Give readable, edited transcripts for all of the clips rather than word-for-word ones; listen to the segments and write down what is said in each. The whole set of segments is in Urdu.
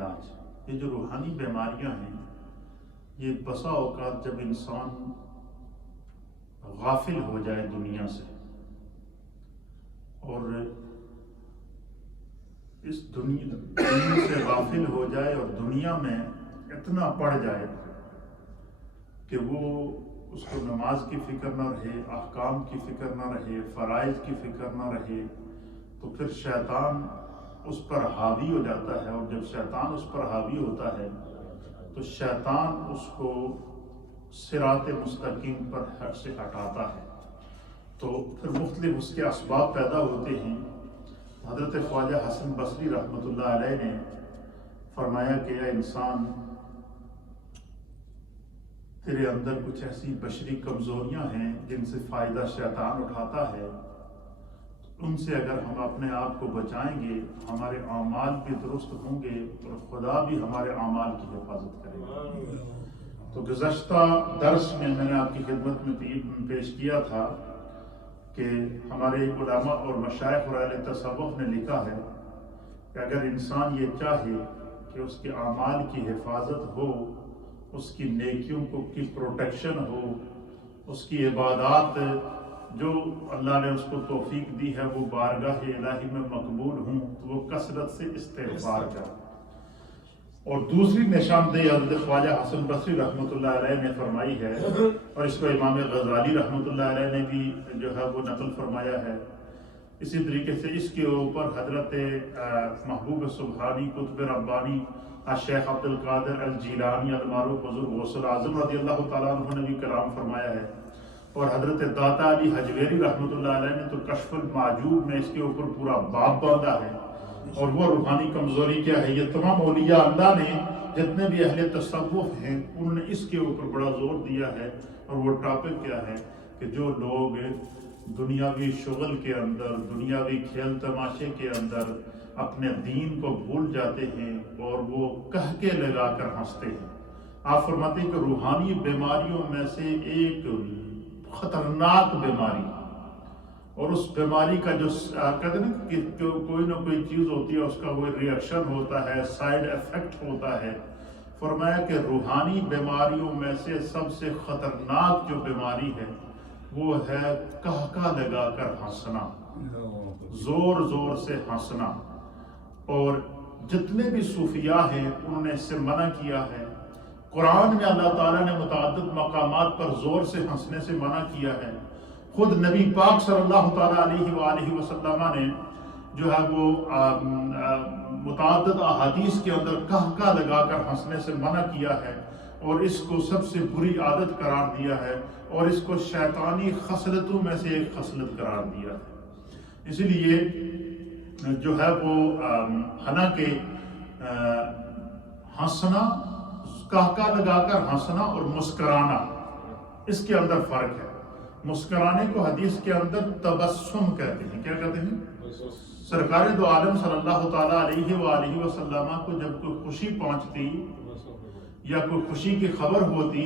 علاج۔ یہ جو روحانی بیماریاں ہیں یہ بسا اوقات جب انسان غافل ہو جائے دنیا سے اور اس دنیا سے غافل ہو جائے اور دنیا میں اتنا پڑ جائے کہ وہ اس کو نماز کی فکر نہ رہے، احکام کی فکر نہ رہے، فرائض کی فکر نہ رہے، تو پھر شیطان اس پر حاوی ہو جاتا ہے، اور جب شیطان اس پر حاوی ہوتا ہے تو شیطان اس کو صراط مستقیم پر سے ہٹاتا ہے، تو پھر مختلف اس کے اسباب پیدا ہوتے ہیں۔ حضرت خواجہ حسن بصری رحمۃ اللہ علیہ نے فرمایا کہ اے انسان، تیرے اندر کچھ ایسی بشری کمزوریاں ہیں جن سے فائدہ شیطان اٹھاتا ہے، ان سے اگر ہم اپنے آپ کو بچائیں گے ہمارے اعمال بھی درست ہوں گے اور خدا بھی ہمارے اعمال کی حفاظت کرے گا۔ تو گزشتہ درس میں نے آپ کی خدمت میں پیش کیا تھا کہ ہمارے علماء اور مشائخ اور اہل تصوف نے لکھا ہے کہ اگر انسان یہ چاہے کہ اس کے اعمال کی حفاظت ہو، اس کی نیکیوں کی پروٹیکشن ہو، اس کی عبادات جو اللہ نے اس کو توفیق دی ہے وہ بارگاہ الہی میں مقبول ہوں، تو وہ کثرت سے استغفار کرے۔ اور دوسری نشاندہی حضرت خواجہ حسن بصری رحمۃ اللہ علیہ نے فرمائی ہے، اور اس کو امام غزالی رحمۃ اللہ علیہ نے بھی جو ہے وہ نقل فرمایا ہے۔ اسی طریقے سے اس کے اوپر حضرت محبوب سبحانی قطب ربانی شیخ عبد القادر الجیلانی المعروف حضور غوث الاعظم رضی اللہ تعالیٰ عنہ نے بھی کلام فرمایا ہے، اور حضرت داتا علی حجویری رحمۃ اللہ علیہ نے تو کشف المعجوب میں اس کے اوپر پورا باب باندھا ہے۔ اور وہ روحانی کمزوری کیا ہے، یہ تمام اولیاء اللہ نے جتنے بھی اہل تصوف ہیں انہوں نے اس کے اوپر بڑا زور دیا ہے، اور وہ ٹاپک کیا ہے کہ جو لوگ دنیاوی شغل کے اندر، دنیاوی کھیل تماشے کے اندر اپنے دین کو بھول جاتے ہیں اور وہ کہکے لگا کر ہنستے ہیں۔ آپ فرماتے ہیں کہ روحانی بیماریوں میں سے ایک خطرناک بیماری، اور اس بیماری کا جو کہتے ہیں نا کہ کوئی نہ کوئی چیز ہوتی ہے، اس کا وہ ریئیکشن ہوتا ہے، سائیڈ ایفیکٹ ہوتا ہے۔ فرمایا کہ روحانی بیماریوں میں سے سب سے خطرناک جو بیماری ہے وہ ہے کہکا لگا کر ہنسنا، زور زور سے ہنسنا۔ اور جتنے بھی صوفیاء ہیں انہوں نے اس سے منع کیا ہے۔ قرآن میں اللہ تعالیٰ نے متعدد مقامات پر زور سے ہنسنے سے منع کیا ہے۔ خود نبی پاک صلی اللہ تعالیٰ علیہ وآلہ وسلم نے جو ہے وہ متعدد احادیث کے اندر کہکا لگا کر ہنسنے سے منع کیا ہے، اور اس کو سب سے بری عادت قرار دیا ہے، اور اس کو شیطانی خصلتوں میں سے ایک خصلت قرار دیا ہے۔ اسی لیے جو ہے وہ حالانکہ ہنسنا، کہکا لگا کر ہنسنا اور مسکرانا، اس کے اندر فرق ہے۔ مسکرانے کو حدیث کے اندر تبسم کہتے ہیں۔ کیا کہتے ہیں؟ سرکار دو عالم صلی اللہ تعالیٰ علیہ وآلہ وسلم کو جب کوئی خوشی پہنچتی یا کوئی خوشی کی خبر ہوتی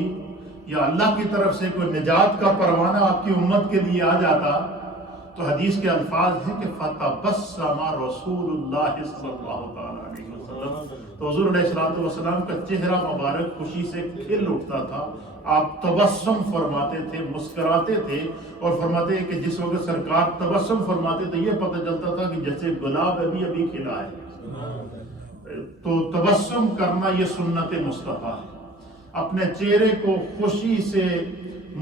یا اللہ کی طرف سے کوئی نجات کا پروانہ آپ کی امت کے لیے آ جاتا، تو حدیث کے الفاظ ہیں کہ فَتَبَسَّمَ رَسُولُ اللَّهِ صلی اللہ تعالیٰ علیہ وسلم، تو حضور علیہ السلام کا چہرہ مبارک خوشی سے کھل اٹھتا تھا، آپ تبسم فرماتے تھے، مسکراتے تھے، اور فرماتے ہیں کہ جس وقت سرکار تبسم فرماتے تھے یہ پتہ چلتا تھا کہ جیسے گلاب ابھی ابھی کھلا ہے۔ تو تبسم کرنا یہ سنت مصطفیٰ ہے، اپنے چہرے کو خوشی سے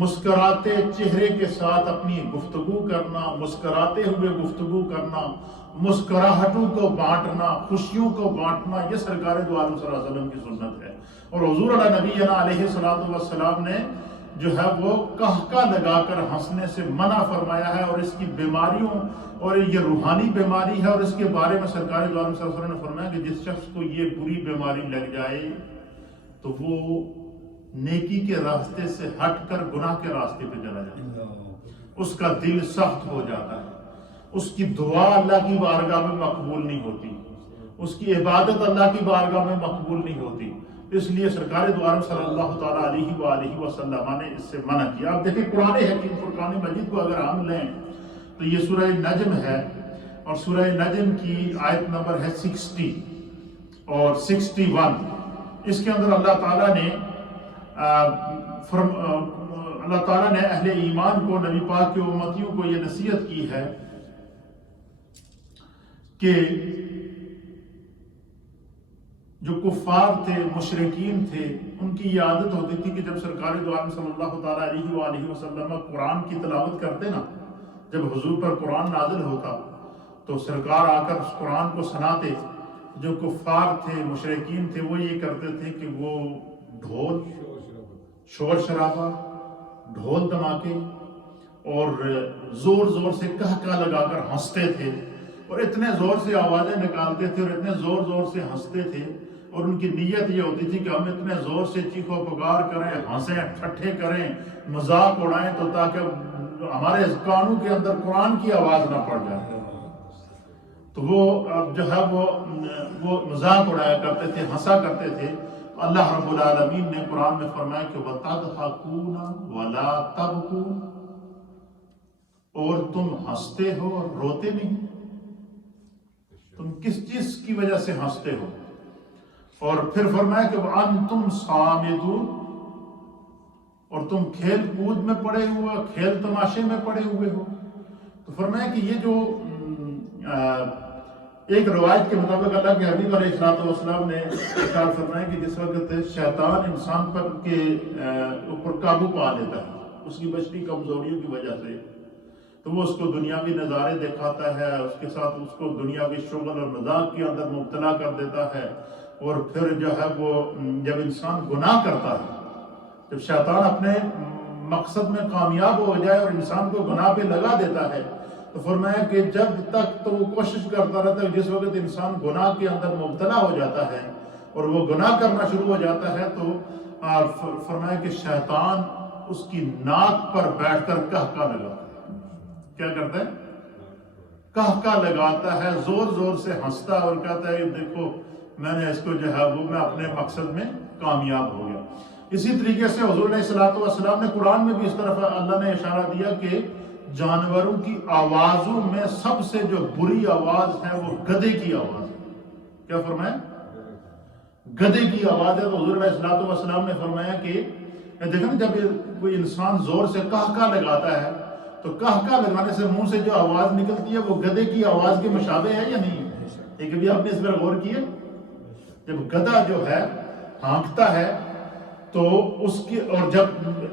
مسکراتے چہرے کے ساتھ اپنی گفتگو کرنا، مسکراتے ہوئے گفتگو کرنا، مسکراہٹوں کو بانٹنا، خوشیوں کو بانٹنا، یہ سرکار دو عالم صلی اللہ علیہ وسلم کی سنت ہے۔ اور حضور علیہ نبینا علیہ السلام نے جو ہے وہ کہکا لگا کر ہنسنے سے منع فرمایا ہے، اور اس کی بیماریوں، اور یہ روحانی بیماری ہے، اور اس کے بارے میں سرکار دو عالم صلی اللہ علیہ وسلم نے فرمایا کہ جس شخص کو یہ بری بیماری لگ جائے تو وہ نیکی کے راستے سے ہٹ کر گناہ کے راستے پہ چلا جاتا ہے، اس کا دل سخت ہو جاتا ہے، اس کی دعا اللہ کی بارگاہ میں مقبول نہیں ہوتی، اس کی عبادت اللہ کی بارگاہ میں مقبول نہیں ہوتی۔ اس لیے سرکار دو عالم صلی اللہ تعالیٰ علیہ وآلہ وسلم نے اس سے منع کیا۔ آپ دیکھیں قرآن حکیم فرقان مجید کو اگر ہم لیں تو یہ سورہ نجم ہے، اور سورہ نجم کی آیت نمبر ہے 60، اور 61 اس کے اندر اللہ تعالیٰ نے اہل ایمان کو، نبی پاک کے امتیوں کو یہ نصیحت کی ہے کہ جو کفار تھے، مشرکین تھے، ان کی یہ عادت ہوتی تھی کہ جب سرکار دو عالم صلی اللہ تعالیٰ علیہ وآلہ وسلم قرآن کی تلاوت کرتے نا، جب حضور پر قرآن نازل ہوتا تو سرکار آ کر اس قرآن کو سناتے. جو کفار تھے، مشرکین تھے، وہ یہ کرتے تھے کہ وہ ڈھول، شور شرابہ، ڈھول دھماکے اور زور زور سے کہکہ لگا کر ہنستے تھے، اور اتنے زور سے آوازیں نکالتے تھے اور اتنے زور زور سے ہنستے تھے، اور ان کی نیت یہ ہوتی تھی کہ ہم اتنے زور سے چیخو پکار کریں، ہنسیں، ٹھٹھے کریں، مذاق اڑائیں، تو تاکہ ہمارے کانوں کے اندر قرآن کی آواز نہ پڑ جائے. تو وہ جو ہے وہ مذاق اڑایا کرتے تھے، ہنسا کرتے تھے. اللہ رب العالمین نے قرآن میں فرمایا کہ وَتَضْحَكُونَ وَلَا تَبْكُونَ، اور تم ہنستے ہو اور روتے نہیں. تم کس چیز کی وجہ سے ہنستے ہو؟ اور پھر فرمایا کہ وَأَنْتُمْ صَامِدُونَ، اور تم کھیل کود میں پڑے ہوئے، کھیل تماشے میں پڑے ہوئے ہو. تو فرمایا کہ یہ جو ایک روایت کے مطابق اللہ کے حبیب علیہ السلام نے ارشاد فرمایا کہ جس وقت شیطان انسان پر کے اوپر قابو پا لیتا ہے اس کی بشری کمزوریوں کی وجہ سے، تو وہ اس کو دنیاوی نظارے دکھاتا ہے، اس کے ساتھ اس کو دنیاوی شغل اور مذاق کے اندر مبتلا کر دیتا ہے. اور پھر جو ہے وہ جب انسان گناہ کرتا ہے، جب شیطان اپنے مقصد میں کامیاب ہو جائے اور انسان کو گناہ پہ لگا دیتا ہے، تو فرمایا کہ جب تک تو وہ کوشش کرتا رہتا ہے، جس وقت انسان گناہ کے اندر مبتلا ہو جاتا ہے اور وہ گناہ کرنا شروع ہو جاتا ہے، تو فرمایا کہ شیطان اس کی ناک پر بیٹھ کر کہکہ لگاتا ہے. کیا کرتا ہے؟ کہکہ لگاتا ہے، زور زور سے ہنستا ہے اور کہتا ہے دیکھو میں نے اس کو جو ہے وہ میں اپنے مقصد میں کامیاب ہو گیا. اسی طریقے سے حضور علیہ السلام نے قرآن میں بھی اس طرف اللہ نے اشارہ دیا کہ جانوروں کی آوازوں میں سب سے جو بری آواز ہے وہ گدھے کی آواز ہے. کیا فرمایا؟ گدھے کی آواز ہے. تو حضور علیہ السلام نے فرمایا کہ دیکھیں جب کوئی انسان زور سے کہکہ لگاتا ہے تو کہکہ لگانے سے منہ سے جو آواز نکلتی ہے وہ گدھے کی آواز کے مشابہ ہے یا نہیں؟ ایک بھی آپ نے اس پر غور کیا؟ جب گدھا جو ہے ہانکتا ہے تو اس کی، اور جب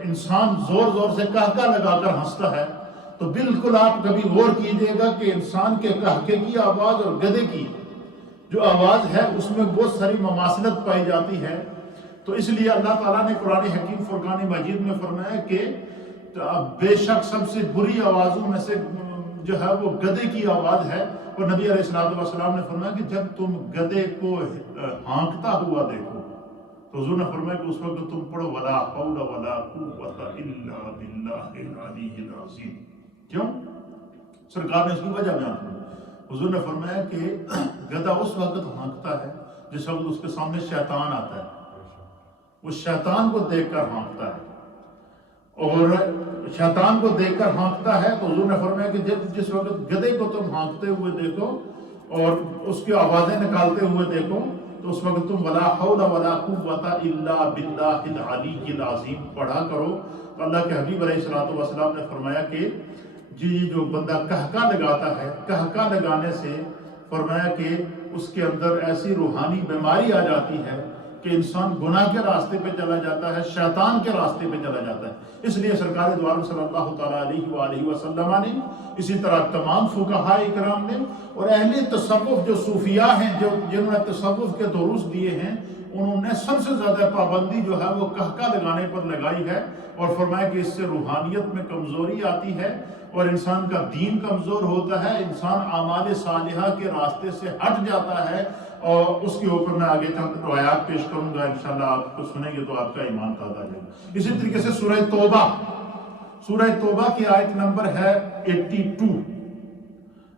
انسان زور زور سے کہکہ لگا کر ہنستا ہے، تو بالکل آپ کبھی غور کیجئے گا کہ انسان کے کہکے کی آواز اور گدھے کی جو آواز ہے اس میں بہت ساری مماثلت پائی جاتی ہے. تو اس لیے اللہ تعالیٰ نے قرآن حکیم فرقان مجید میں فرمایا کہ بے شک سب سے بری آوازوں میں سے جو ہے وہ گدھے کی آواز ہے. اور نبی علیہ السلام نے فرمایا کہ جب تم گدھے کو ہانکتا ہوا دیکھو تو حضور نے فرمایا کہ اس وقت تم پڑھو وَلَا حَوْلَ وَلَا قُوَّةَ إِلَّا بِاللَّهِ الْعَلِيِّ الْعَظِيمِ. کیوں؟ سرکار نے اس کی وجہ بیان کی. حضور نے فرمایا کہ گدھا اس وقت ہانکتا ہے جس وقت اس کے سامنے شیطان آتا ہے، وہ شیطان کو دیکھ کر ہانکتا ہے. اور شیطان کو دیکھ کر ہانکتا ہے تو حضور نے فرمایا کہ جس وقت گدھے کو تم ہانکتے ہوئے دیکھو اور اس کی آوازیں نکالتے ہوئے دیکھو تو اس وقت تم وَلَا حَوْلَ وَلَا قُوَّةَ إِلَّا بِاللَّهِ الْعَلِيِّ الْعَظِيمِ پڑھا کرو. تو اللہ کے حبیب علیہ السلام نے فرمایا کہ جی جو بندہ کہکہ لگاتا ہے، کہکہ لگانے سے فرمایا کہ اس کے اندر ایسی روحانی بیماری آ جاتی ہے کہ انسان گناہ کے راستے پہ چلا جاتا ہے، شیطان کے راستے پہ چلا جاتا ہے. اس لیے سرکار دو عالم صلی اللہ تعالیٰ علیہ وآلہ وسلم نے، اسی طرح تمام فقہاء اکرام نے اور اہل تصوف جو صوفیاء ہیں، جنہوں نے تصوف کے دروس دیے ہیں، انہوں نے سب سے زیادہ پابندی جو ہے وہ کہکہ لگانے پر لگائی ہے. اور فرمایا کہ اس سے روحانیت میں کمزوری آتی ہے اور انسان کا دین کمزور ہوتا ہے، انسان اعمال صالحہ کے راستے سے ہٹ جاتا ہے. اور اس کے اوپر میں آگے چند روایات پیش کروں گا، انشاءاللہ آپ کو سنیں گے تو آپ کا ایمان تازہ جائے گا. اسی طریقے سے سورہ توبہ کی آیت نمبر ہے 82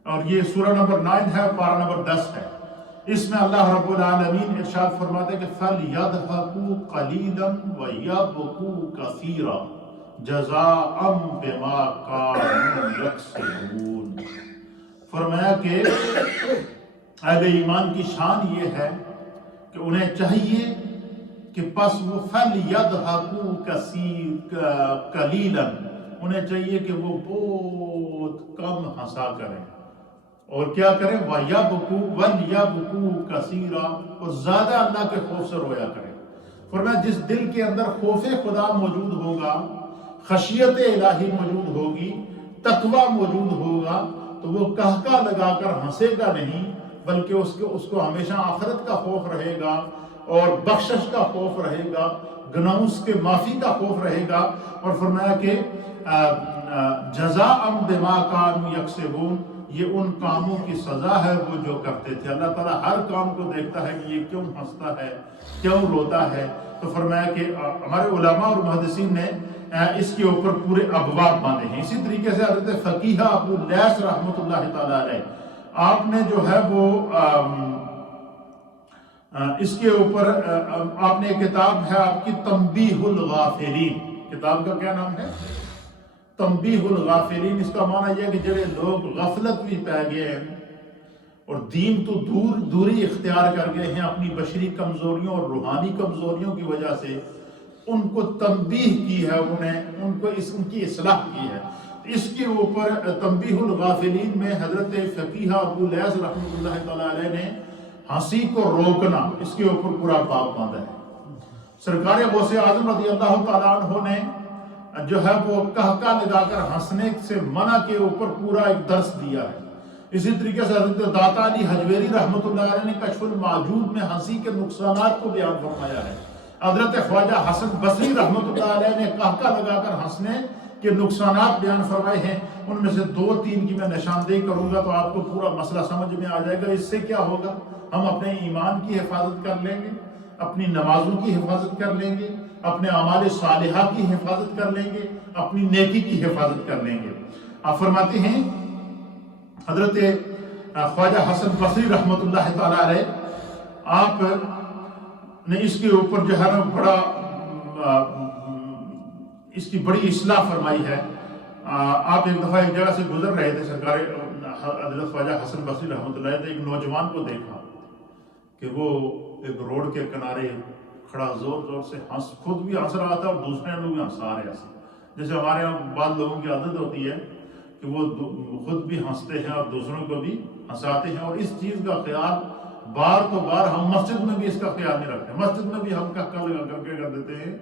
اور یہ سورہ نمبر 9 ہے، پارہ نمبر 10 ہے. اس میں اللہ رب العالمین ارشاد فرماتے ہیں کہ فَلْيَضْحَكُوا قَلِيلًا وَيَبْكُوا كَثِيرًا جَزَاءً بِمَا كَانُوا يَكْسِبُونَ. فرمایا کہ اہل ایمان کی شان یہ ہے کہ انہیں چاہیے کہ پس وہ فَلْيَضْحَكُوا قَلِيلًا، انہیں چاہیے کہ وہ بہت کم ہنسا کریں، اور کیا کریں، وَلْيَبْكُوا كَثِيرًا، اور زیادہ اللہ کے خوف سے رویا کریں۔ فرمایا جس دل کے اندر خوف خدا موجود ہوگا، خشیت الہی موجود ہوگی، تقوی موجود ہوگا، تو وہ قہقہ لگا کر ہنسے گا نہیں، بلکہ اس کو ہمیشہ آخرت کا خوف رہے گا، اور بخشش کا خوف رہے گا، گناہوں کے معافی کا خوف رہے گا۔ اور فرمایا کہ جزاء بما كانوا یکسبون، یہ ان کاموں کی سزا ہے وہ جو کرتے تھے۔ اللہ تعالیٰ ہر کام کو دیکھتا ہے کہ یہ کیوں ہنستا ہے، کیوں روتا ہے۔ تو فرمایا کہ ہمارے علماء اور محدثین نے اس کے اوپر پورے ابواب باندھے ہیں۔ اسی طریقے سے حضرت فقیہ ابو لیث رحمۃ اللہ تعالیٰ علیہ، آپ نے جو ہے وہ اس کے اوپر آپ نے ایک کتاب ہے آپ کی تنبیہ الغافلین، کتاب کا کیا نام ہے؟ تنبیہ الغافلین۔ اس کا معنی یہ ہے کہ جڑے لوگ غفلت بھی پہ گئے ہیں اور دین تو دوری اختیار کر گئے ہیں اپنی بشری کمزوریوں اور روحانی کمزوریوں کی وجہ سے، ان کو تنبیہ کی ہے، ان کی اصلاح کی ہے۔ اس کے اوپر تنبیہ الغافلین میں حضرت فقیہ ابو لیث رحمۃ اللہ تعالیٰ علیہ نے ہنسی کو روکنا، اس کے اوپر پورا باب باندھا ہے۔ سرکار غوث اعظم رضی اللہ تعالیٰ عنہ نے جو ہے وہ قہقہ لگا کر ہنسنے سے منع کے اوپر پورا ایک درس دیا ہے۔ اسی طریقے سے حضرت داتا علی حجویری رحمۃ اللہ علیہ نے کشف المعجوب میں ہنسی کے نقصانات کو بیان فرمایا ہے۔ حضرت خواجہ حسن بصری رحمۃ اللہ علیہ نے قہقہ لگا کر ہنسنے کے نقصانات بیان فرمائے ہیں۔ ان میں سے 2-3 کی میں نشاندہی کروں گا تو آپ کو پورا مسئلہ سمجھ میں آ جائے گا۔ اس سے کیا ہوگا، ہم اپنے ایمان کی حفاظت کر لیں گے، اپنی نمازوں کی حفاظت کر لیں گے، اپنے اعمال صالحہ کی حفاظت کر لیں گے، اپنی نیکی کی حفاظت کر لیں گے۔ آپ فرماتے ہیں حضرت خواجہ حسن بصری رحمۃ اللہ تعالیٰ علیہ، آپ نے اس کے اوپر جو ہے بڑا اس کی بڑی اصلاح فرمائی ہے۔ آپ ایک دفعہ ایک جگہ سے گزر رہے تھے، سرکار حضرت خواجہ حسن بصری رحمۃ اللہ علیہ نے ایک نوجوان کو دیکھا کہ وہ ایک روڈ کے کنارے کھڑا زور زور سے خود بھی ہنس رہا تھا اور دوسرے لوگ بھی ہنسا رہے تھے۔ جیسے ہمارے یہاں بعض لوگوں کی عادت ہوتی ہے کہ وہ خود بھی ہنستے ہیں اور دوسروں کو بھی ہنساتے ہیں، اور اس چیز کا خیال بار تو بار ہم مسجد میں بھی اس کا خیال نہیں رکھتے۔ مسجد میں بھی ہم قہقہ لگا کر کے کر دیتے ہیں،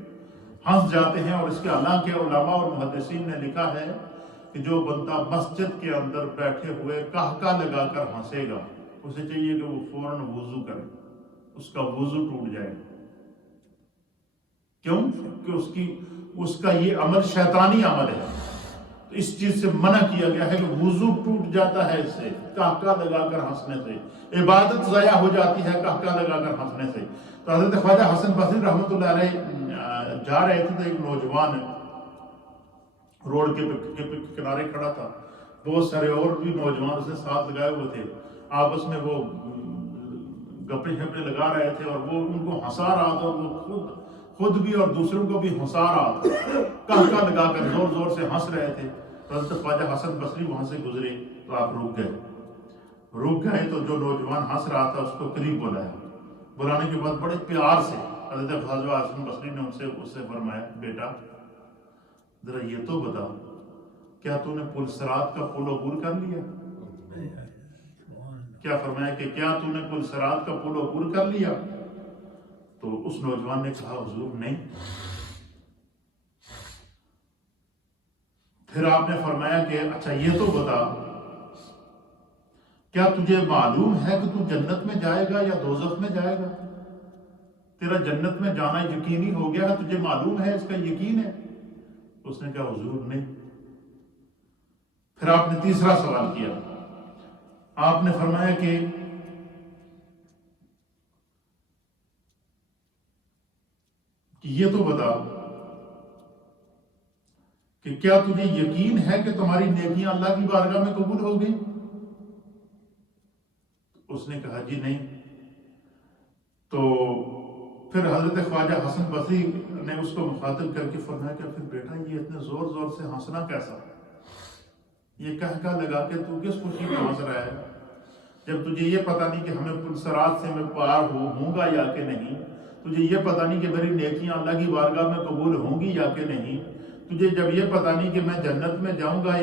ہنس جاتے ہیں۔ اور اس کے حالانکہ علماء اور محدثین نے لکھا ہے کہ جو بندہ مسجد کے اندر بیٹھے ہوئے قہقہ لگا کر ہنسے گا، اسے چاہیے کہ وہ فوراً وضو کرے، اس کا وضو ٹوٹ جائے گا۔ کیوں کہ اس کا یہ عمل شیطانی عمل ہے، تو اس چیز سے منع کیا گیا ہے کہ وضو ٹوٹ جاتا ہے اس سے، قہقہ لگا کر ہنسنے سے، عبادت ضائع ہو جاتی ہے قہقہ لگا کر ہنسنے سے۔ تو حضرت خواجہ حسن بصری رحمۃ اللہ علیہ جا رہے تھے تو ایک نوجوان روڈ کے کنارے کھڑا تھا، بہت سارے اور بھی نوجوان اسے ساتھ لگائے ہوئے تھے، آپس میں وہ گپے شپے لگا رہے تھے اور وہ ان کو ہنسا رہا تھا، اور وہ خود بھی اور دوسروں کو بھی ہنسا رہا تھا، قہقہ لگا کر زور زور سے ہنس رہے تھے۔ حضرت خواجہ حسن بصری وہاں سے گزرے تو آپ رک گئے تو جو نوجوان ہنس رہا تھا اس کو قریب بلایا، بلانے کے بعد بڑے پیار سے حضرت خواجہ حسن بصری نے اس سے فرمایا، بیٹا ذرا یہ تو بتا، کیا تو نے پل صراط کا پل عبور کر لیا؟ کیا فرمایا کہ کیا تو نے پل صراط کا پل عبور کر لیا؟ تو اس نوجوان نے کہا، حضور نہیں۔ پھر آپ نے فرمایا کہ اچھا یہ تو بتا، کیا تجھے معلوم ہے کہ تو جنت میں جائے گا یا دوزخ میں جائے گا؟ تیرا جنت میں جانا یقینی ہو گیا ہے، تجھے معلوم ہے، اس کا یقین ہے؟ اس نے کہا، حضور نہیں۔ پھر آپ نے تیسرا سوال کیا، آپ نے فرمایا کہ یہ تو بتا کہ کیا تجھے یقین ہے کہ تمہاری نیکیاں اللہ کی بارگاہ میں قبول ہو گئی؟ اس نے کہا، جی نہیں۔ تو پھر حضرت خواجہ حسن بصری نے اس کو مخاطب کر کے فرمایا کہ پھر بیٹا یہ اتنے زور زور سے ہنسنا کیسا؟ یہ قہقہ لگا کے تو کس خوشی میں ہنس رہا ہے؟ جب تجھے یہ پتہ نہیں کہ ہمیں پلسرات سے میں پار ہوں گا یا کہ نہیں، تجھے یہ پتہ نہیں کہ میری نیکیاں اللہ کی بارگاہ میں قبول ہوں گی یا کہ نہیں، تجھے جب یہ پتہ نہیں کہ میں جنت میں جاؤں گا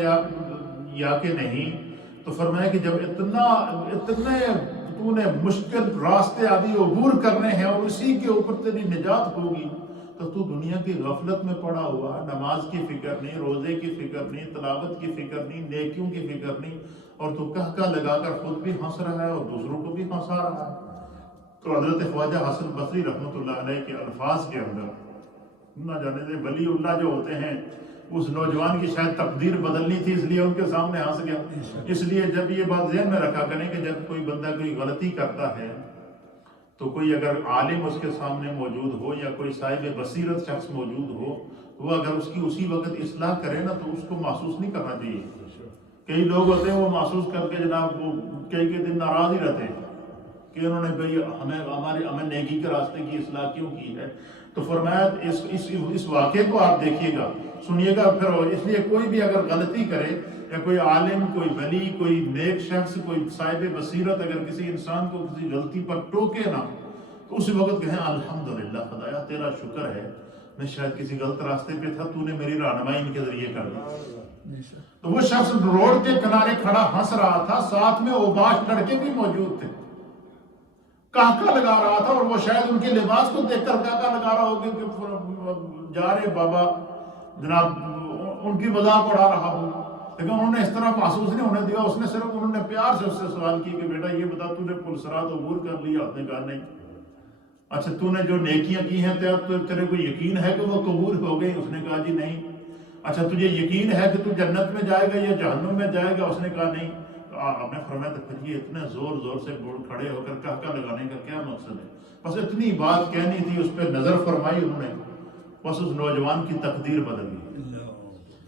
یا کہ نہیں، تو فرمایا کہ جب اتنے تو نے مشکل راستے ابھی عبور کرنے ہیں اور اسی کے اوپر تیری نجات ہوگی، تو تو دنیا کی غفلت میں پڑا ہوا، نماز کی فکر نہیں، روزے کی فکر نہیں، تلاوت کی فکر نہیں، نیکیوں کی فکر نہیں، اور تو کہکہ لگا کر خود بھی ہنس رہا ہے اور دوسروں کو بھی ہنسا رہا ہے۔ تو حضرت خواجہ حسن بصری رحمۃ اللہ علیہ کے الفاظ کے اندر نہ جانے دے ولی اللہ جو ہوتے ہیں، اس نوجوان کی شاید تقدیر بدلنی تھی، اس لیے ان کے سامنے ہنس گیا۔ اس لیے جب یہ بات ذہن میں رکھا کریں کہ جب کوئی بندہ کوئی غلطی کرتا ہے تو کوئی اگر عالم اس کے سامنے موجود ہو یا کوئی صاحب بصیرت شخص موجود ہو، وہ اگر اس کی اسی وقت اصلاح کرے نا تو اس کو محسوس نہیں کرنا چاہیے۔ کئی لوگ ہوتے ہیں وہ محسوس کر کے جناب وہ کئی دن ناراض ہی رہتے ہیں کہ انہوں نے بھئی ہمیں نیکی کے راستے کی اصلاح کیوں کی ہے۔ تو فرمایا اس واقعے کو آپ دیکھیے گا، سنیے گا، پھر اس لیے کوئی بھی اگر غلطی کرے یا کوئی عالم، کوئی ولی، کوئی نیک شخص، کوئی صاحب بصیرت اگر کسی انسان کو کسی غلطی پر ٹوکے نا تو اس وقت کہیں الحمدللہ خدایا تیرا شکر ہے، میں شاید کسی غلط راستے پہ تھا، تو نے میری رہنمائی ان کے ذریعے کر دی۔ تو وہ شخص روڈ کے کنارے کھڑا ہنس رہا تھا، ساتھ میں اوباش لڑکے بھی موجود تھے، کہکہ لگا رہا تھا، اور وہ شاید ان کے لباس کو دیکھ کر کہکہ لگا رہا ہوگا کہ جا رہے بابا جناب ان کی مذاق اڑا رہا ہو، لیکن انہوں نے اس طرح محسوس نہیں ہونے دیا۔ اس نے صرف انہوں نے پیار سے اس سے سوال کی کہ بیٹا یہ بتا تو نے پلسرات عبور کر لیا؟ اس نے کہا نہیں۔ اچھا تو نے جو نیکیاں کی ہیں تیرے کو یقین ہے کہ وہ قبول ہو گئی؟ اس نے کہا جی نہیں۔ اچھا تجھے یقین ہے کہ تو جنت میں جائے گا یا جہنم میں جائے گا؟ اس نے کہا نہیں۔ آپ نے فرمایا تو پھر یہ اتنے زور زور سے کھڑے ہو کر کہکہ لگانے کا کیا مقصد ہے؟ بس اتنی بات کہنی تھی، اس پہ نظر فرمائی انہوں نے، بس اس نوجوان کی تقدیر بدل گئی۔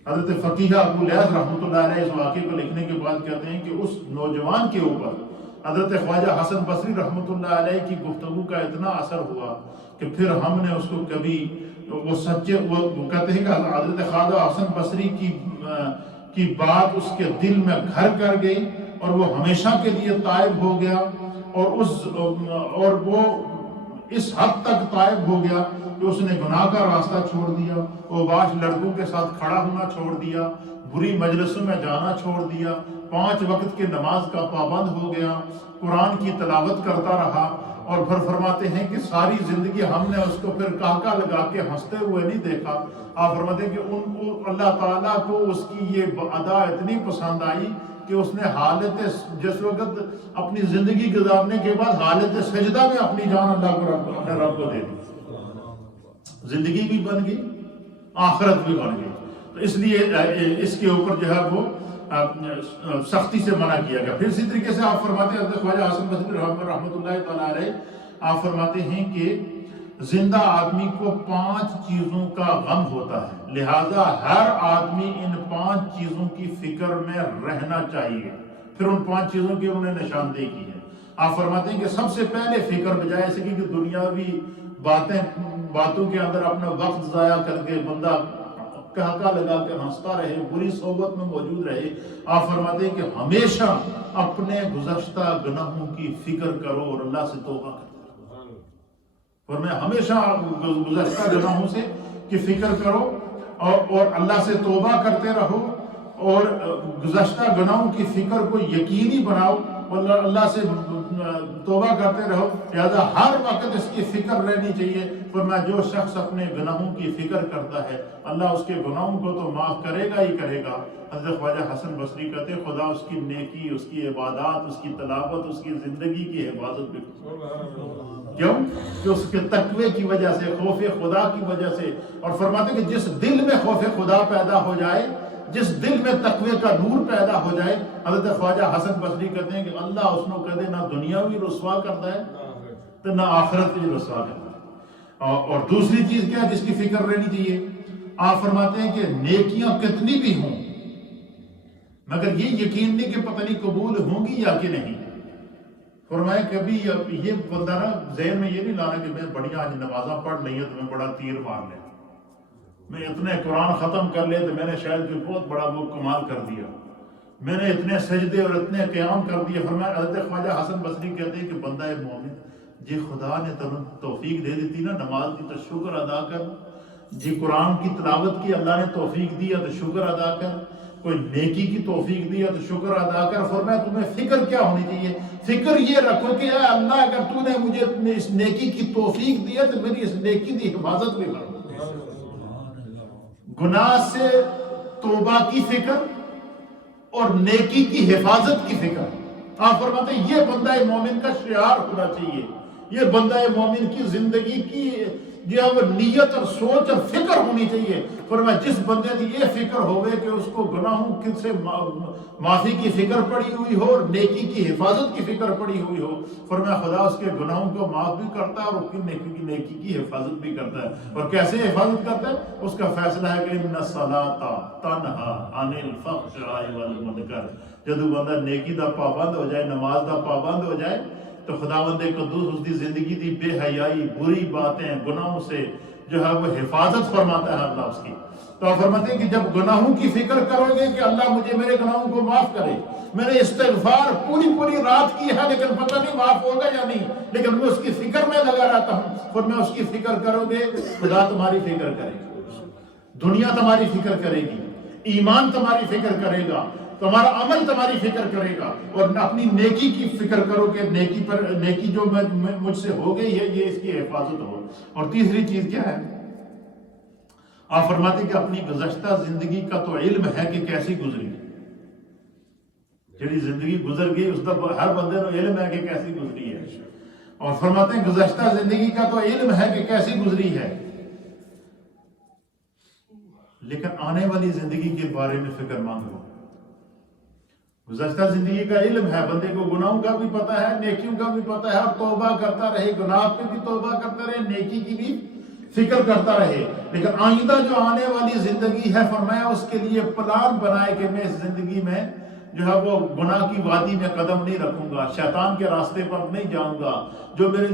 حضرت فقیہ ابو لیث رحمۃ اللہ علیہ اس واقعے کو لکھنے کے بعد کہتے ہیں کہ اس نوجوان کے اوپر حضرت خواجہ حسن بصری رحمۃ اللہ علیہ کی گفتگو کا اتنا اثر ہوا کہ پھر ہم نے اس کو کبھی وہ کہتے ہیں کہ حضرت خواجہ حسن بصری کی بات اس کے دل میں گھر کر گئی اور وہ ہمیشہ کے لیے تائب ہو گیا، اور وہ اس حد تک تائب ہو گیا کہ اس نے گناہ کا راستہ چھوڑ دیا، اوباش لڑکوں کے ساتھ کھڑا ہونا چھوڑ دیا، بری مجلسوں میں جانا چھوڑ دیا، 5 وقت کی نماز کا پابند ہو گیا، قرآن کی تلاوت کرتا رہا، اور پھر فرماتے ہیں کہ ساری زندگی ہم نے اس کو پھر کہکہ لگا کے ہنستے ہوئے نہیں دیکھا۔ آپ فرماتے ہیں کہ اللہ تعالیٰ کو اس کی یہ ادا اتنی پسند آئی کہ اس نے حالت جس وقت اپنی زندگی گزارنے کے بعد حالت سجدہ میں اپنی جان اللہ کو اپنے رب کو دے دی، زندگی بھی بن گئی، آخرت بھی بن گئی۔ تو اس لیے اس کے اوپر جو ہے وہ سختی سے منع کیا گیا۔ پھر اسی طریقے سے آپ فرماتے ہیں حضرت خواجہ حسن بصری رحمۃ اللہ تعالیٰ علیہ، آپ فرماتے ہیں کہ زندہ آدمی کو 5 چیزوں کا غم ہوتا ہے، لہذا ہر آدمی ان 5 چیزوں کی فکر میں رہنا چاہیے۔ پھر ان 5 چیزوں کی انہوں نے نشاندہی کی ہے۔ آپ فرماتے ہیں کہ سب سے پہلے فکر بجائے اس کی کہ دنیاوی باتوں کے اندر اپنا وقت ضائع کر کے بندہ کہکہ لگا کر ہنستا رہے، بری صحبت میں موجود رہے، آپ فرماتے ہیں کہ ہمیشہ اپنے گزشتہ گناہوں کی فکر کرو اور اللہ سے توبہ کرو۔ اور میں ہمیشہ گزشتہ گناہوں سے کی فکر کرو اور اللہ سے توبہ کرتے رہو، اور گزشتہ گناہوں کی فکر کو یقینی بناؤ اور اللہ سے توبہ کرتے رہو، لہذا ہر وقت اس کی فکر رہنی چاہیے۔ فرمایا جو شخص اپنے گناہوں کی فکر کرتا ہے اللہ اس کے گناہوں کو تو معاف کرے گا ہی کرے گا۔ حضرت خواجہ حسن بصری کہتے ہیں خدا اس کی نیکی، اس کی عبادات، اس کی تلاوت، اس کی زندگی کی حفاظت بھی کیوں؟ کہ اس کے تقوی کی وجہ سے، خوف خدا کی وجہ سے۔ اور فرماتے ہیں کہ جس دل میں خوف خدا پیدا ہو جائے، جس دل میں تقوی کا نور پیدا ہو جائے، حضرت خواجہ حسن بصری کہتے ہیں کہ اللہ اس کو کہتے نہ دنیا بھی رسوا کرتا ہے تو نہ آخرت بھی رسوا کرتا ہے۔ اور دوسری چیز کیا ہے جس کی فکر رہنی چاہیے؟ آپ فرماتے ہیں کہ نیکیاں کتنی بھی ہوں مگر یہ یقین نہیں کہ پتہ نہیں قبول ہوں گی یا کہ نہیں۔ فرمایا کبھی یہ بندہ نا ذہن میں یہ نہیں لانا کہ میں بڑیاں آج نمازاں پڑھ لی ہیں تو میں بڑا تیر مار لیا، میں اتنے قرآن ختم کر لیا تو میں نے شاید کوئی بہت بڑا وہ کمال کر دیا۔ میں نے اتنے سجدے اور اتنے قیام کر دیے. فرمایا حضرت خواجہ حسن بصری کہتے ہیں کہ بندہ مومن جی خدا نے توفیق دے دیتی نا نماز کی تو شکر ادا کر, جی قرآن کی تلاوت کی اللہ نے توفیق دیا تو شکر ادا کر, کوئی نیکی کی توفیق دیا تو شکر ادا کر. فرمایا تمہیں فکر کیا ہونی چاہیے؟ فکر یہ رکھو کہ اے اللہ اگر تو نے مجھے اس نیکی کی توفیق دیا تو میری اس نیکی کی حفاظت بھی کر. گناہ سے توبہ کی فکر اور نیکی کی حفاظت کی فکر. آپ فرماتے ہیں یہ بندہ مومن کا شعار ہونا چاہیے, یہ بندہ مومن کی زندگی کی جو نیت اور سوچ اور فکر ہونی چاہیے. فرمایا جس بندے کی یہ فکر ہوئے کہ اس کو گناہوں سے معافی کی فکر پڑی ہوئی ہو اور نیکی کی حفاظت کی فکر پڑی ہوئی ہو, فرمایا خدا اس کے گناہوں کو معاف بھی کرتا ہے اور اس کی نیکی کی حفاظت بھی کرتا ہے. اور کیسے حفاظت کرتا ہے؟ اس کا فیصلہ ہے کہ ان الصلاۃ تنہا عن الفحشاء والمنکر. جب بندہ نیکی دا پابند ہو جائے, نماز دا پابند ہو جائے تو خداوند قدوس اس کی زندگی دی بے حیائی, بری باتیں, گناہوں سے جو ہے وہ حفاظت فرماتا ہے اللہ اس کی. تو آپ فرماتے ہیں کہ جب گناہوں کی فکر کرو گے کہ اللہ مجھے میرے گناہوں کو معاف کرے, میں نے استغفار پوری رات کی ہے لیکن پتہ نہیں معاف ہوگا یا نہیں, لیکن میں اس کی فکر میں لگا رہتا ہوں. اور میں اس کی فکر کرو گے خدا تمہاری فکر کرے گا, دنیا تمہاری فکر کرے گی, ایمان تمہاری فکر کرے گا, تمہارا عمل تمہاری فکر کرے گا, اور اپنی نیکی کی فکر کرو کہ نیکی جو مجھ سے ہو گئی ہے یہ اس کی حفاظت ہو. اور تیسری چیز کیا ہے؟ آپ فرماتے کہ اپنی گزشتہ زندگی کا تو علم ہے کہ کیسی گزری, جڑی زندگی گزر گئی اس کا ہر بندے کو علم ہے کہ کیسی گزری ہے. اور فرماتے ہیں گزشتہ زندگی کا تو علم ہے کہ کیسی گزری ہے, لیکن آنے والی زندگی کے بارے میں فکر مند ہو. گزشتہ زندگی کا علم ہے, بندے کو گناہوں کا بھی پتہ ہے, نیکیوں کا بھی پتہ ہے, اور توبہ کرتا رہے, گناہ پہ بھی توبہ کرتا رہے, نیکی کی بھی فکر کرتا رہے. لیکن آئندہ جو آنے والی زندگی ہے فرمایا اس کے لیے پلان بنائے کہ میں اس زندگی میں جو ہے وہ گناہ کی وادی میں قدم نہیں رکھوں گا, شیطان کے راستے پر نہیں جاؤں گا, جو میرے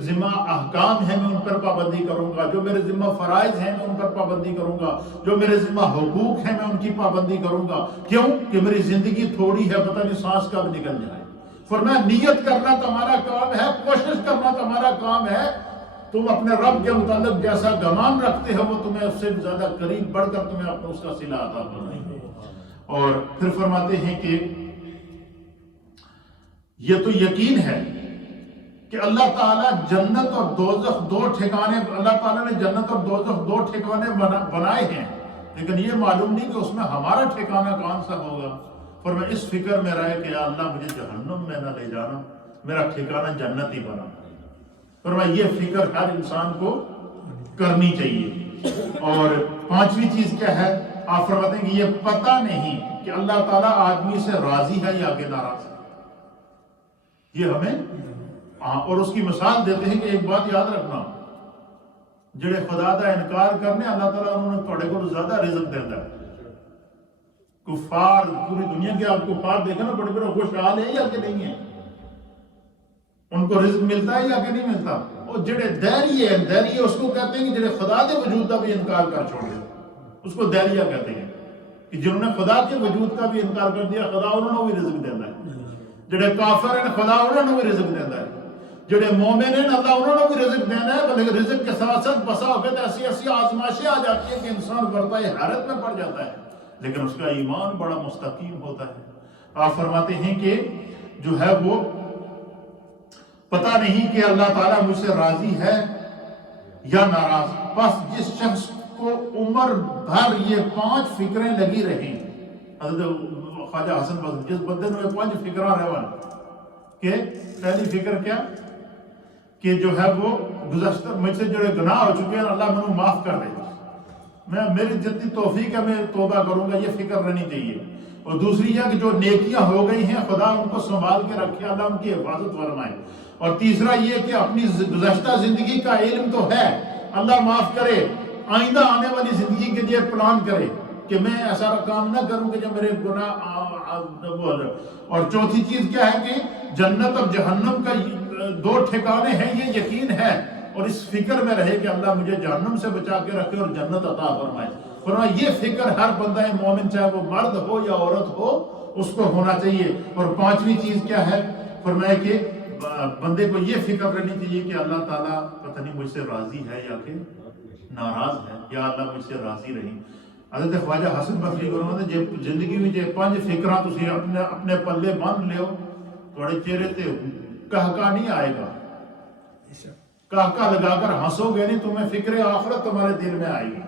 ذمہ احکام ہیں میں ان پر پابندی کروں گا, جو میرے ذمہ فرائض ہیں میں ان پر پابندی کروں گا, جو میرے ذمہ حقوق ہیں میں ان کی پابندی کروں گا. کیوں کہ میری زندگی تھوڑی ہے, پتہ نہیں سانس کب نکل جائے. فرمایا نیت کرنا تمہارا کام ہے, کوشش کرنا تمہارا کام ہے. تم اپنے رب کے متعلق جیسا گمان رکھتے ہو وہ تمہیں اس سے زیادہ قریب بڑھ کر تمہیں اپنا اس کا صلہ عطا فرمائے. اور پھر فرماتے ہیں کہ یہ تو یقین ہے کہ اللہ تعالیٰ جنت اور دوزخ دو ٹھکانے, اللہ تعالیٰ نے جنت اور دوزخ دو ٹھکانے بنائے ہیں, لیکن یہ معلوم نہیں کہ اس میں ہمارا ٹھکانہ کون سا ہوگا. پر میں اس فکر میں رہے کہ یا اللہ مجھے جہنم میں نہ لے جانا, میرا ٹھکانہ جنت ہی بنا. پر میں یہ فکر ہر انسان کو کرنی چاہیے. اور پانچویں چیز کیا ہے؟ آپ فرماتے ہیں کہ یہ پتہ نہیں کہ اللہ تعالیٰ آدمی سے راضی ہے یا کہ ناراض ہے, یہ ہمیں اور اس کی مثال دیتے ہیں کہ ایک بات یاد رکھنا, جڑے خدا دا انکار کرنے اللہ تعالیٰ انہوں نے تھوڑے کو زیادہ رزق دیتا ہے. کفار پوری دنیا کے آپ کفار دیکھیں نا, بڑے بڑے خوشحال ہیں یا کہ نہیں ہیں, ان کو رزق ملتا ہے یا کہ نہیں ملتا. اور جڑے دہری ہے, دہری اس کو کہتے ہیں کہ جڑے خدا کے وجود کا بھی انکار کر چھوڑے, اس کو دہریہ کہتے ہیں کہ جنہوں نے خدا کے وجود کا بھی انکار کر دیا خدا انہوں نے بھی رزق دیتا ہے. جڑے کافر ہیں خدا انہوں نے بھی رزق دیتا ہے, جڑے مومن ہیں اللہ انہوں نے بھی رزق دینا ہے. بلکہ رزق کے ساتھ ساتھ بسا اوقات ایسی آزمائشیں آ جاتی ہیں کہ انسان برتائی حیرت میں پڑ جاتا ہے, لیکن اس کا ایمان بڑا مستقیم ہوتا ہے. آپ فرماتے ہیں کہ جو ہے وہ پتہ نہیں کہ اللہ تعالیٰ مجھ سے راضی ہے یا ناراض. بس جس شخص کو عمر بھر یہ 5 فکریں لگی رہیں, حضرت خواجہ حسن بصری جس بندے نے 5 فکراں رہن کہ پہلی فکر کیا کہ جو ہے وہ گزشتہ مجھ سے جو گناہ ہو چکے ہیں اللہ مجھے معاف کر دے, میں میری جتنی توفیق ہے میں توبہ کروں گا, یہ فکر رہنی چاہیے. اور دوسری ہے کہ جو نیکیاں ہو گئی ہیں خدا ان کو سنبھال کے رکھے, اللہ ان کی حفاظت فرمائے. اور تیسرا یہ کہ اپنی گزشتہ زندگی کا علم تو ہے, اللہ معاف کرے, آئندہ آنے والی زندگی کے لیے پلان کرے کہ میں ایسا کام نہ کروں کہ جو میرے گناہ. اور چوتھی چیز کیا ہے کہ جنت اور جہنم کا 2 ٹھکانے ہیں, یہ یقین ہے, اور اس فکر میں رہے کہ اللہ مجھے جہنم سے بچا کے رکھے اور جنت عطا فرمائے. فرمایا یہ فکر ہر بندہ مومن چاہے وہ مرد ہو یا عورت ہو اس کو ہونا چاہیے۔ اور پانچویں چیز کیا ہے؟ فرمایا کہ بندے کو یہ فکر رہنی چاہیے کہ اللہ تعالیٰ پتہ نہیں مجھ سے راضی ہے یا کہ ناراض ہے، یا اللہ مجھ سے راضی رہی۔ حضرت خواجہ حسن بصری فرماتے ہیں جے زندگی میں جے 5 فکراں تسی اپنے پلے بن لیو، تھوڑے چہرے تے کہکا نہیں آئے گا، کہکا لگا کر ہنسو گے نہیں، تمہیں فکر آخرت تمہارے دل میں آئے گی،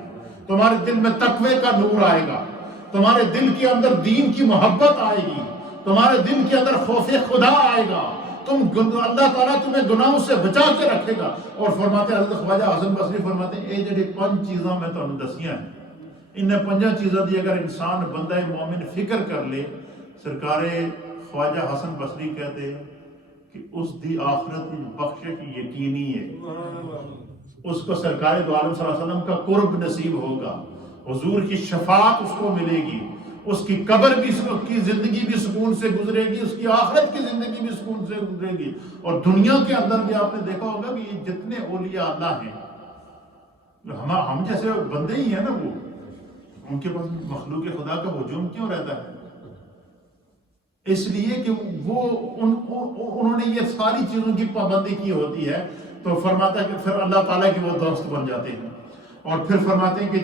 تمہارے دل میں تقوی کا نور آئے گا، تمہارے دل کے اندر دین کی محبت آئے گی، تمہارے دل کے اندر خوف خدا آئے گا، اللہ تعالیٰ تمہیں گناہوں سے بچا کے رکھے گا۔ اور فرماتے ہیں حضرت خواجہ حسن بصری فرماتے ہیں اے جڑی 5 چیزاں میں تمہیں دسیاں ہیں، انہیں 5 چیزاں دی اگر انسان بندہ مومن فکر کر لے، سرکار خواجہ حسن بصری کہتے ہیں کہ اس دی آخرت کی بخشش یقینی ہے، اس کو سرکار دو عالم صلی اللہ علیہ وسلم کا قرب نصیب ہوگا، حضور کی شفاعت اس کو ملے گی، اس کی قبر بھی، اس کی زندگی بھی سکون سے گزرے گی، اس کی آخرت کی زندگی بھی سکون سے گزرے گی۔ اور دنیا کے اندر بھی آپ نے دیکھا ہوگا کہ یہ جتنے اولیاء اللہ ہیں، ہم جیسے بندے ہی ہیں نا، وہ ان کے پاس مخلوق خدا کا ہجوم کیوں رہتا ہے؟ اس لیے کہ وہ انہوں نے یہ ساری چیزوں کی پابندی کی ہوتی ہے، تو فرماتا ہے کہ پھر اللہ تعالیٰ کے وہ دوست بن جاتے ہیں۔ اور پھر فرماتے ہیں کہ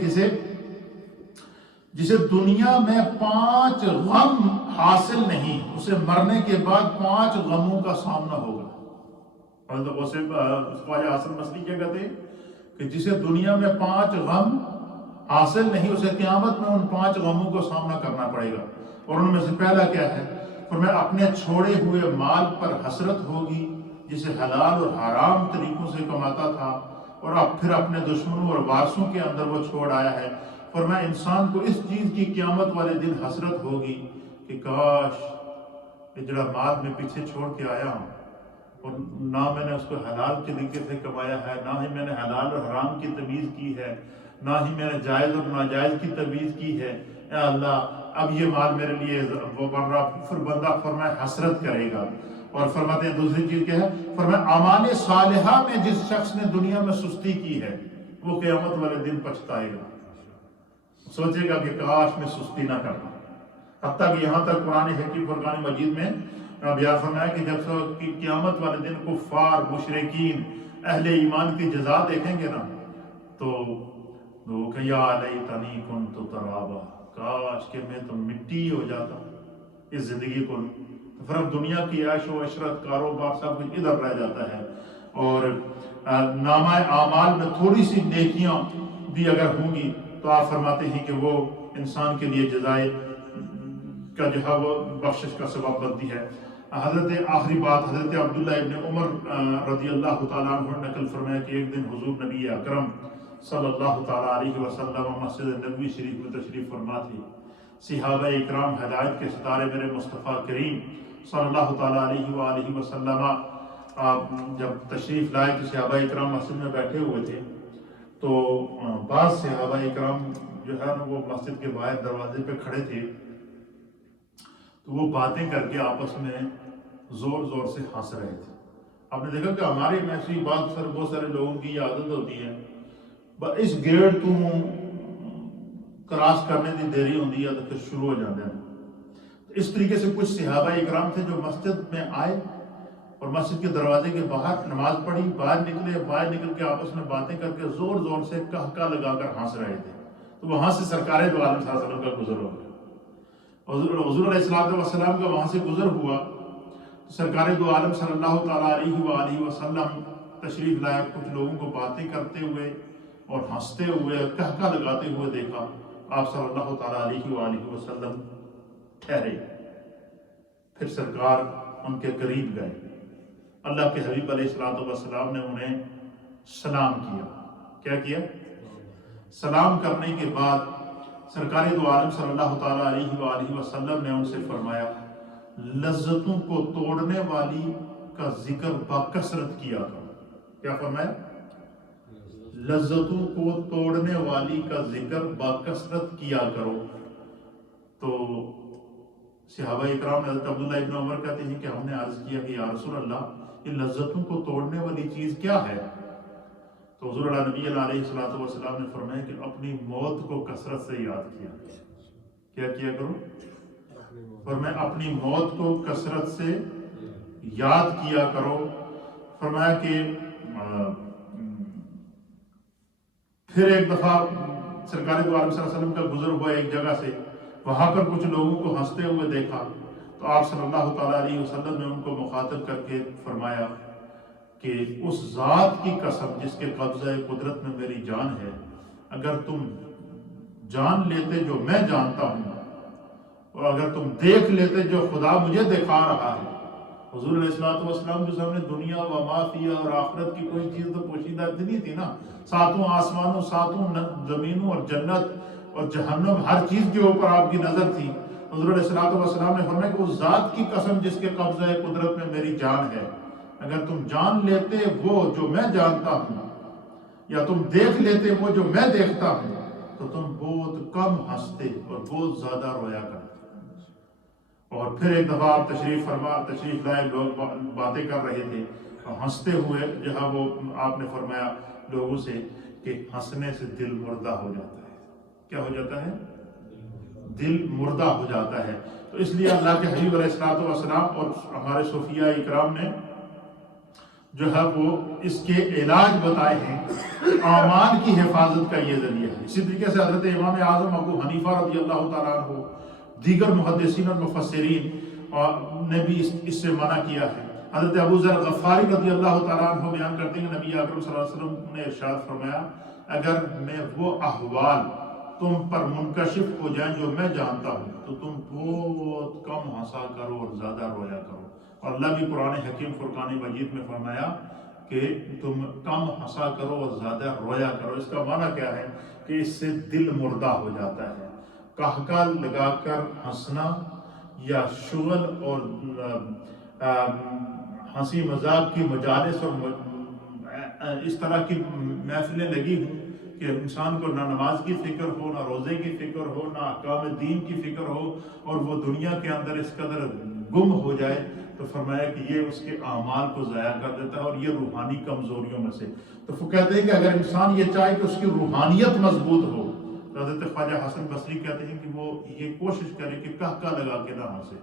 جسے دنیا میں 5 غم حاصل نہیں، اسے مرنے کے بعد 5 غموں کا سامنا ہوگا۔ خواجہ حسن بصری کیا کہتے ہیں کہ جسے دنیا میں 5 غم حاصل نہیں، اسے قیامت میں ان 5 غموں کو سامنا کرنا پڑے گا۔ اور ان میں سے پہلا کیا ہے؟ فرمایا اپنے چھوڑے ہوئے مال پر حسرت ہوگی، جسے حلال اور حرام طریقوں سے کماتا تھا، اور اب پھر اپنے دشمنوں اور وارثوں کے اندر وہ چھوڑ آیا ہے۔ فرمایا انسان کو اس چیز کی قیامت والے دن حسرت ہوگی کہ کاش یہ جڑا مال میں پیچھے چھوڑ کے آیا ہوں، اور نہ میں نے اس کو حلال طریقے سے کمایا ہے، نہ ہی میں نے حلال اور حرام کی تمیز کی ہے، نہ ہی میں نے جائز اور ناجائز کی تمیز کی ہے، اے اللہ اب یہ مال میرے لیے وہ بن رہا۔ پھر بندہ فرمایا حسرت کرے گا۔ اور فرماتے ہیں دوسری چیز کیا ہے؟ فرمایا اعمال صالحہ میں جس شخص نے دنیا میں سستی کی ہے، وہ قیامت والے دن پچھتائے گا، سوچے گا کہ کاش میں سستی نہ کرتا۔ حتیٰ کہ یہاں تک قرآن حکیم فرقان مجید میں بیان فرمایا کہ جب قیامت والے دن کفار، مشرکین، اہل ایمان کی جزا دیکھیں گے نا، تو کہ یا لیتنی کنت ترابا، کاش کہ میں تو مٹی ہو جاتا اس زندگی کو۔ پھر اب دنیا کی عیش و عشرت، کاروبار، سب کچھ ادھر رہ جاتا ہے، اور نامہ اعمال میں تھوڑی سی نیکیاں بھی اگر ہوں گی تو آپ فرماتے ہیں کہ وہ انسان کے لیے جزائے کا جو ہے وہ بخشش کا سبب بنتی ہے۔ حضرت آخری بات حضرت عبداللہ ابن عمر رضی اللہ تعالیٰ عنہ نقل فرمایا کہ ایک دن حضور نبی اکرم صلی اللہ تعالیٰ علیہ وسلم مسجد نبوی شریف میں تشریف فرما تھی۔ صحابہ اکرام ہدایت کے ستارے میرے مصطفیٰ کریم صلی اللہ تعالیٰ علیہ وآلہ وسلم جب تشریف لائے تو صحابہ اکرام مسجد میں بیٹھے ہوئے تھے، تو بعض صحابہ اکرام جو ہے نا وہ مسجد کے باہر دروازے پہ کھڑے تھے، تو وہ باتیں کر کے آپس میں زور زور سے ہنس رہے تھے۔ آپ نے دیکھا کہ ہمارے میں ایسی بہت سارے لوگوں کی یہ عادت ہوتی ہے، اس گیٹ تو کراس کرنے کی دیری ہوتی ہے تو پھر شروع ہو جاتے ہیں۔ اس طریقے سے کچھ صحابہ اکرام تھے جو مسجد میں آئے اور مسجد کے دروازے کے باہر نماز پڑھی، باہر نکل کے آپس میں باتیں کر کے زور زور سے کہکا لگا کر ہنس رہے تھے۔ تو وہاں سے سرکار دو عالم صلی اللہ علیہ وسلم کا گزر ہو گیا، حضور علیہ السلام کا وہاں سے گزر ہوا۔ سرکار دو عالم صلی اللہ تعالیٰ علیہ وآلہ وسلم تشریف لائے، کچھ لوگوں کو باتیں کرتے ہوئے اور ہنستے ہوئے، کہکا لگاتے ہوئے دیکھا۔ آپ صلی اللہ تعالیٰ علیہ وآلہ وسلم ٹھہرے، پھر سرکار ان کے قریب گئے۔ اللہ کے حبیب علیہ السلام نے انہیں سلام کیا۔ کیا کیا؟ سلام کرنے کے بعد سرکار دو عالم صلی اللہ تعالیٰ علیہ وآلہ وسلم نے ان سے فرمایا، لذتوں کو توڑنے والی کا ذکر بکثرت کیا کرو۔ کیا فرمایا؟ لذتوں کو توڑنے والی کا ذکر بکثرت کیا کرو۔ تو صحابہ اکرام حضرت عبداللہ ابن عمر کہتے ہیں کہ ہم نے عرض کیا کہ یا رسول اللہ یہ لذتوں کو توڑنے والی چیز کیا ہے؟ تو حضور نبی علیہ السلام نے فرمایا کہ اپنی موت کو کثرت سے یاد کیا۔ کیا کیا کرو؟ فرمایا اپنی موت کو کثرت سے یاد کیا کرو. فرمایا کہ پھر ایک دفعہ سرکار دو عالم صلی اللہ علیہ وسلم کا گزر ہوا ایک جگہ سے, وہاں پر کچھ لوگوں کو ہنستے ہوئے دیکھا, تو آپ صلی اللہ تعالیٰ علیہ وسلم نے ان کو مخاطب کر کے فرمایا کہ اس ذات کی قسم جس کے قبضہ قدرت میں میری جان ہے, اگر تم جان لیتے جو میں جانتا ہوں, اور اگر تم دیکھ لیتے جو خدا مجھے دکھا رہا ہے. حضور علیہ الصلوۃ والسلام کے سامنے دنیا و ما فیہا اور آخرت کی کوئی چیز تو پوشیدہ نہیں تھی نا. ساتوں آسمانوں, ساتوں زمینوں اور جنت اور جہنم, ہر چیز کے اوپر آپ کی نظر تھی. حضور علیہ الصلوۃ والسلام نے فرمایا کہ اس ذات کی قسم جس کے قبضہ قدرت میں میری جان ہے, اگر تم جان لیتے وہ جو میں جانتا ہوں, یا تم دیکھ لیتے وہ جو میں دیکھتا ہوں, تو تم بہت کم ہنستے اور بہت زیادہ رویا کرتے. اور پھر ایک دفعہ آپ تشریف لائے, لوگ باتیں کر رہے تھے, ہنستے ہوئے جہاں وہ آپ نے فرمایا لوگوں سے کہ ہنسنے سے دل مردہ ہو جاتا ہے. کیا ہو جاتا ہے؟ دل مردہ ہو جاتا ہے. تو اس لیے اللہ کے حبیب علیہ الصلوۃ والسلام اور ہمارے صوفیاء اکرام نے جو ہے وہ اس کے علاج بتائے ہیں. اعمال کی حفاظت کا یہ ذریعہ ہے. اسی طریقے سے حضرت امام اعظم ابو حنیفہ رضی اللہ تعالیٰ عنہ, دیگر محدثین اور مفسرین نے بھی اس سے منع کیا ہے. حضرت ابو ذر غفاری رضی اللہ تعالیٰ عنہ بیان کرتے ہیں کہ نبی اکرم صلی اللہ علیہ وسلم نے ارشاد فرمایا, اگر میں وہ احوال تم پر منکشف ہو جائیں جو میں جانتا ہوں, تو تم بہت کم ہنسا کرو اور زیادہ رویا کرو. اور اللہ بھی قرآن حکیم فرقان مجید میں فرمایا کہ تم کم ہنسا کرو اور زیادہ رویا کرو. اس کا معنی کیا ہے کہ اس سے دل مردہ ہو جاتا ہے. قہقہ لگا کر ہنسنا یا شغل اور ہنسی مذاق کی مجالس اور اس طرح کی محفلیں لگی ہوں کہ انسان کو نہ نماز کی فکر ہو, نہ روزے کی فکر ہو, نہ احکام دین کی فکر ہو, اور وہ دنیا کے اندر اس قدر گم ہو جائے, تو فرمایا کہ یہ اس کے اعمال کو ضائع کر دیتا ہے اور یہ روحانی کمزوریوں میں سے. تو وہ کہتے ہیں کہ اگر انسان یہ چاہے کہ اس کی روحانیت مضبوط ہو, تو حضرت خواجہ حسن بصری کہتے ہیں کہ وہ یہ کوشش کرے کہ قہقہ لگا کے نہ ہنسے.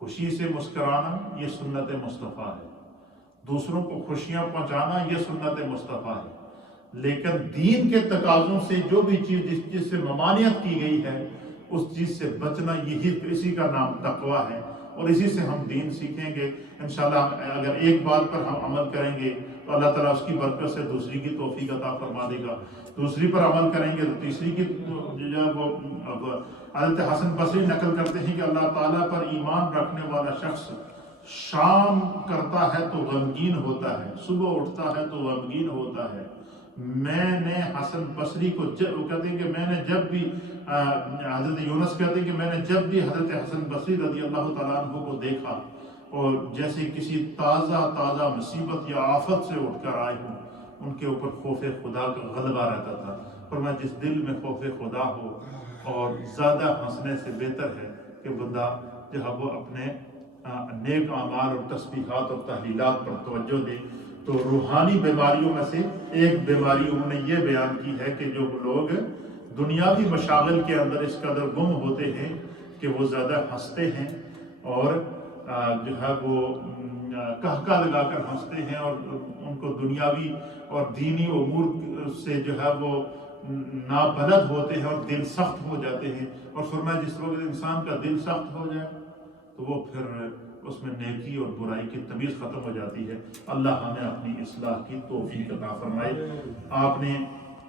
خوشی سے مسکرانا یہ سنت مصطفیٰ ہے, دوسروں کو خوشیاں پہنچانا یہ سنت مصطفیٰ ہے. لیکن دین کے تقاضوں سے جو بھی چیز جس چیز سے ممانعت کی گئی ہے اس چیز سے بچنا, اسی کا نام تقویٰ ہے. اور اسی سے ہم دین سیکھیں گے انشاءاللہ. اگر ایک بات پر ہم عمل کریں گے تو اللہ تعالیٰ اس کی برکت سے دوسری کی توفیق عطا فرما دے گا, دوسری پر عمل کریں گے تو تیسری کی. وہ حضرت حسن بصری نقل کرتے ہیں کہ اللہ تعالیٰ پر ایمان رکھنے والا شخص شام کرتا ہے تو غمگین ہوتا ہے, صبح اٹھتا ہے تو غمگین ہوتا ہے. میں نے حسن بصری کو کہتے ہیں کہ میں نے جب بھی حضرت یونس کہتے ہیں کہ میں نے جب بھی حضرت حسن بصری رضی اللہ تعالیٰ عنہ کو دیکھا اور جیسے کسی تازہ مصیبت یا آفت سے اٹھ کر آئے ہوں, ان کے اوپر خوف خدا کا غلبہ رہتا تھا. فرمایا جس دل میں خوف خدا ہو اور زیادہ ہنسنے سے بہتر ہے کہ بندہ جو ہے وہ اپنے نیک اعمال اور تسبیحات اور تحلیلات پر توجہ دے. تو روحانی بیماریوں میں سے ایک بیماری انہوں نے یہ بیان کی ہے کہ جو لوگ دنیاوی مشاغل کے اندر اس قدر گم ہوتے ہیں کہ وہ زیادہ ہنستے ہیں اور جو ہے وہ قہقہ لگا کر ہنستے ہیں, اور ان کو دنیاوی اور دینی امور سے جو ہے وہ نابلد ہوتے ہیں اور دل سخت ہو جاتے ہیں. اور فرمایا جس وقت انسان کا دل سخت ہو جائے تو وہ پھر اس میں نیکی اور برائی کی تمیز ختم ہو جاتی ہے. اللہ ہمیں اپنی اصلاح کی توفیق عطا فرمائے. آپ نے